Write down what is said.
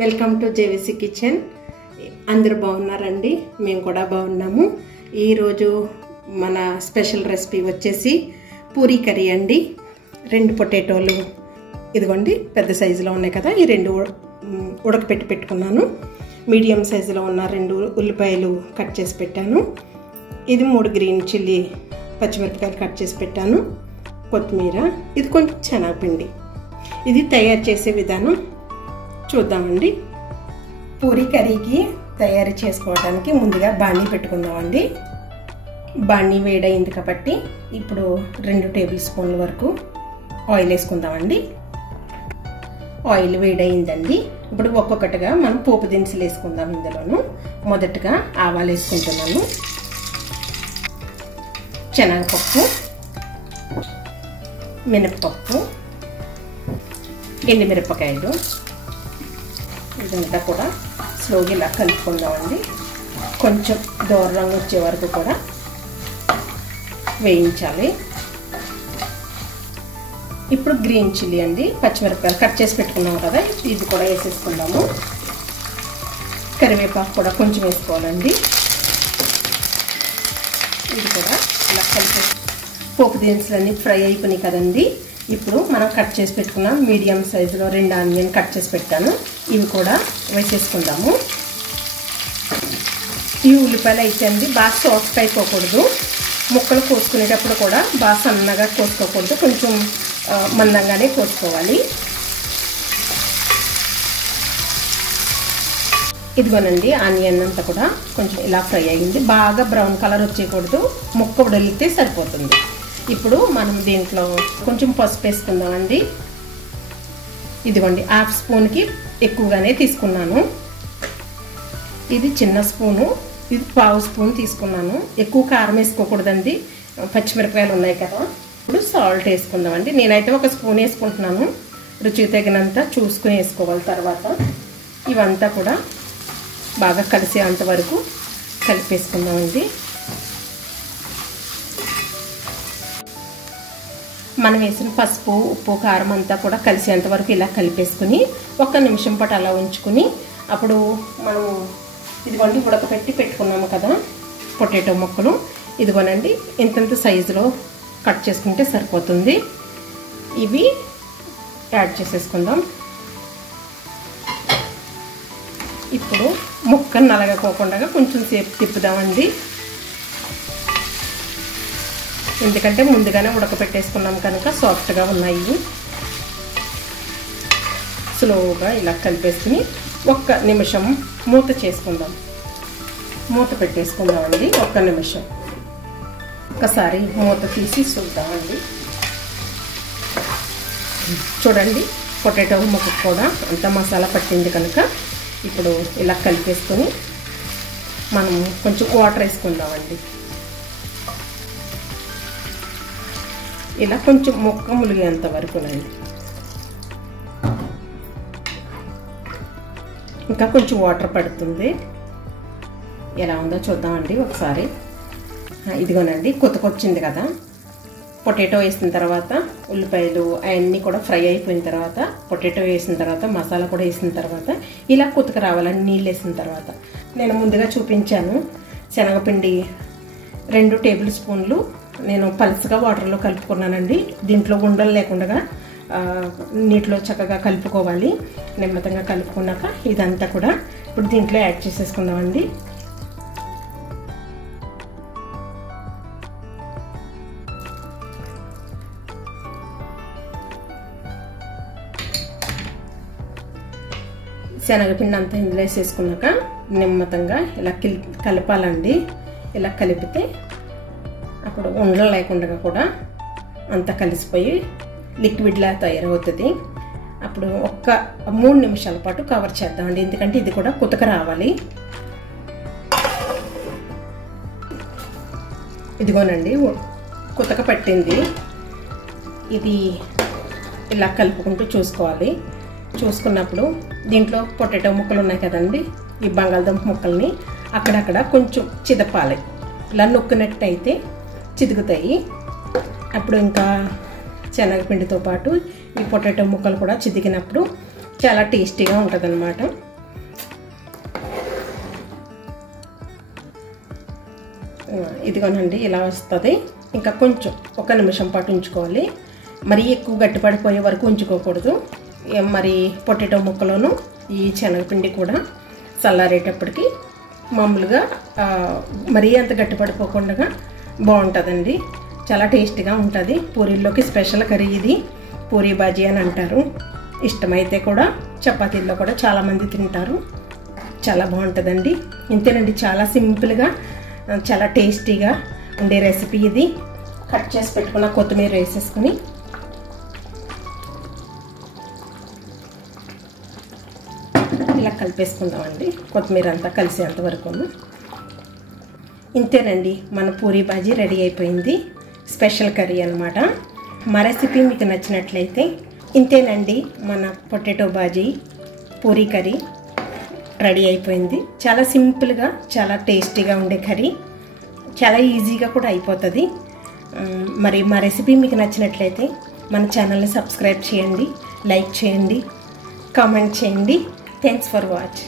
Welcome to JVC kitchen. అందరూ బాగున్నారండి, మేము కూడా బాగున్నాము. ఈరోజు మన స్పెషల్ రెసిపీ వచ్చేసి పూరీ కర్రీ అండి. 2 పొటాటోలు ఇదిగోండి పెద్ద సైజులో ఉన్నాయి కదా, ఈ 2 ఉడకపెట్టి పెట్టుకున్నాను. మీడియం సైజులో ఉన్న 2 ఉల్లిపాయలు కట్ చేసి పెట్టాను. ఇది 3 గ్రీన్ చిల్లీ పచ్చిమిరపకాయలు కట్ చేసి పెట్టాను. కొత్తిమీర, ఇది కొంచెం శనగపిండి. ఇది తయారు చేసే విధానం చూద్దామండి. పూరీ కర్రీకి తయారు చేసుకోవడానికి ముందుగా బాణీ పెట్టుకుందామండి. బాణీ వేడైంది కాబట్టి ఇప్పుడు 2 టేబుల్ స్పూన్ల వరకు ఆయిల్ వేసుకుందామండి. ఆయిల్ వేడైందండి. ఇప్పుడు ఒక్కొక్కటిగా మనం పోపు దినుసులు వేసుకుందాం. ఇందులోను మొదటగా ఆవాలు వేసుకుంటున్నాను, శనగపప్పు, మినప్పప్పు, ఎండుమిరపకాయలు, ఇదంతా కూడా స్లోగా ఇలా కలుపుకుందామండి. కొంచెం దూర రంగు వచ్చే వరకు కూడా వేయించాలి. ఇప్పుడు గ్రీన్ చిల్లీ అండి, పచ్చిమిరపకాయలు కట్ చేసి పెట్టుకున్నాం కదా, ఇది కూడా వేసేసుకుందాము. కరివేపాకు కూడా కొంచెం వేసుకోవాలండి. ఇది కూడా ఇలా కలిపి పోపు దినుసులన్నీ ఫ్రై అయిపోయినాయి కదండి. ఇప్పుడు మనం కట్ చేసి పెట్టుకున్నాం మీడియం సైజులో 2 ఆనియన్ కట్ చేసి పెట్టాను, ఇవి కూడా వేసేసుకుందాము. ఈ ఉల్లిపాయలు అయితే అండి బాగా సాఫ్ట్ అయిపోకూడదు. ముక్కలు కోసుకునేటప్పుడు కూడా బాగా సన్నగా కోసుకోకూడదు, కొంచెం మందంగానే కోసుకోవాలి. ఇదిగోనండి ఆనియన్ అంతా కూడా కొంచెం ఇలా ఫ్రై అయ్యింది. బాగా బ్రౌన్ కలర్ వచ్చేయకూడదు, ముక్క ఉడలితే సరిపోతుంది. ఇప్పుడు మనం దీంట్లో కొంచెం పసుపు వేసుకుందామండి. ఇదిగోండి 1/2 స్పూన్కి ఎక్కువగానే తీసుకున్నాను. ఇది చిన్న స్పూను, ఇది 1/2 స్పూన్ తీసుకున్నాను. ఎక్కువ కారం వేసుకోకూడదండి, పచ్చిమిరపకాయలు ఉన్నాయి కదా. ఇప్పుడు సాల్ట్ వేసుకుందామండి. నేనైతే 1 స్పూన్ వేసుకుంటున్నాను, రుచికి తగినంత చూసుకుని వేసుకోవాలి. తర్వాత ఇవంతా కూడా బాగా కలిసేంత వరకు కలిపేసుకుందామండి. మనం వేసిన పసుపు, ఉప్పు, కారం అంతా కూడా కలిసేంత వరకు ఇలా కలిపేసుకుని 1 నిమిషం పాటు అలా ఉంచుకుని అప్పుడు మనం ఇదిగోండి ఉడకపెట్టి పెట్టుకున్నాము కదా పొటాటో ముక్కలు, ఇదిగోనండి ఇంతంత సైజులో కట్ చేసుకుంటే సరిపోతుంది. ఇవి యాడ్ చేసేసుకుందాం. ఇప్పుడు ముక్కను నలగకోకుండా కొంచెం సేపు తిప్పుదామండి, ఎందుకంటే ముందుగానే ఉడకపెట్టేసుకున్నాం కనుక సాఫ్ట్గా ఉన్నాయి. స్లోగా ఇలా కలిపేసుకుని 1 నిమిషం మూత చేసుకుందాం. మూత పెట్టేసుకుందామండి 1 నిమిషం. ఒకసారి మూత తీసి చూద్దామండి. చూడండి పొటాటో ముక్క కూడా అంత మసాలా పట్టింది కనుక ఇప్పుడు ఇలా కలిపేసుకొని మనం కొంచెం వాటర్ వేసుకుందామండి. ఇలా కొంచెం ముక్క ములిగేంత వరకు ఇంకా కొంచెం వాటర్ పడుతుంది. ఎలా ఉందో చూద్దామండి ఒకసారి. ఇదిగోనండి కొత్తకొచ్చింది కదా. పొటాటో వేసిన తర్వాత ఉల్లిపాయలు అవన్నీ కూడా ఫ్రై అయిపోయిన తర్వాత పొటాటో వేసిన తర్వాత మసాలా కూడా వేసిన తర్వాత ఇలా కొత్తకు రావాలని నీళ్ళు వేసిన తర్వాత నేను ముందుగా చూపించాను శనగపిండి 2 టేబుల్ స్పూన్లు నేను పల్చగా వాటర్లో కలుపుకున్నానండి. దీంట్లో ఉండలు లేకుండా నీటిలో చక్కగా కలుపుకోవాలి. నెమ్మదిగా కలుపుకున్నాక ఇదంతా కూడా ఇప్పుడు దీంట్లో యాడ్ చేసేసుకుందామండి. శనగపిండి అంతా ఇందులో వేసేసుకున్నాక నెమ్మదిగా ఇలా కలపాలండి. ఇలా కలిపితే అప్పుడు ఉండలు లేకుండా కూడా అంతా కలిసిపోయి లిక్విడ్లా తయారవుతుంది. అప్పుడు 3 నిమిషాల పాటు కవర్ చేద్దామండి, ఎందుకంటే ఇది కూడా కుతక రావాలి. ఇదిగోనండి కుతక పట్టింది. ఇది ఇలా కలుపుకుంటూ చూసుకోవాలి. చూసుకున్నప్పుడు దీంట్లో పొటాటో ముక్కలు ఉన్నాయి కదండి, ఈ బంగాళదుంప ముక్కల్ని అక్కడక్కడ కొంచెం చిదపాలి. ఇలా నొక్కినట్టయితే చిదుగుతాయి. అప్పుడు ఇంకా శనగపిండితో పాటు ఈ పొటాటో ముక్కలు కూడా చిదికినప్పుడు చాలా టేస్టీగా ఉంటుందన్నమాట. ఇదిగోనండి ఇలా వస్తుంది. ఇంకా కొంచెం 1 నిమిషం పాటు ఉంచుకోవాలి. మరీ ఎక్కువ గట్టిపడిపోయే వరకు ఉంచుకోకూడదు. మరి పొటాటో ముక్కలోను ఈ శనగపిండి కూడా చల్లారేటప్పటికి మామూలుగా మరీ అంత గట్టిపడిపోకుండా బాగుంటుందండి. చాలా టేస్టీగా ఉంటుంది. పూరీల్లోకి స్పెషల్ కర్రీ ఇది. పూరీ బాజీ అని అంటారు. ఇష్టమైతే కూడా చపాతీల్లో కూడా చాలామంది తింటారు. చాలా బాగుంటుందండి. ఇంతేనండి, చాలా సింపుల్గా చాలా టేస్టీగా ఉండే రెసిపీ ఇది. కట్ చేసి పెట్టుకున్న కొత్తిమీర వేసేసుకుని ఇలా కలిపేసుకుందామండి. కొత్తిమీర అంతా కలిసేంత వరకు. ఇంతేనండి, మన పూరీ బాజీ రెడీ అయిపోయింది. స్పెషల్ కర్రీ అన్నమాట. మా రెసిపీ మీకు నచ్చినట్లయితే ఇంతేనండి, మన potato bhaji puri curry ready అయిపోయింది. చాలా సింపుల్గా చాలా టేస్టీగా ఉండే కర్రీ, చాలా ఈజీగా కూడా అయిపోతుంది. మరి మా రెసిపీ మీకు నచ్చినట్లయితే మన ఛానల్ని సబ్స్క్రైబ్ చేయండి, లైక్ చేయండి, కామెంట్ చేయండి. Thanks for watch.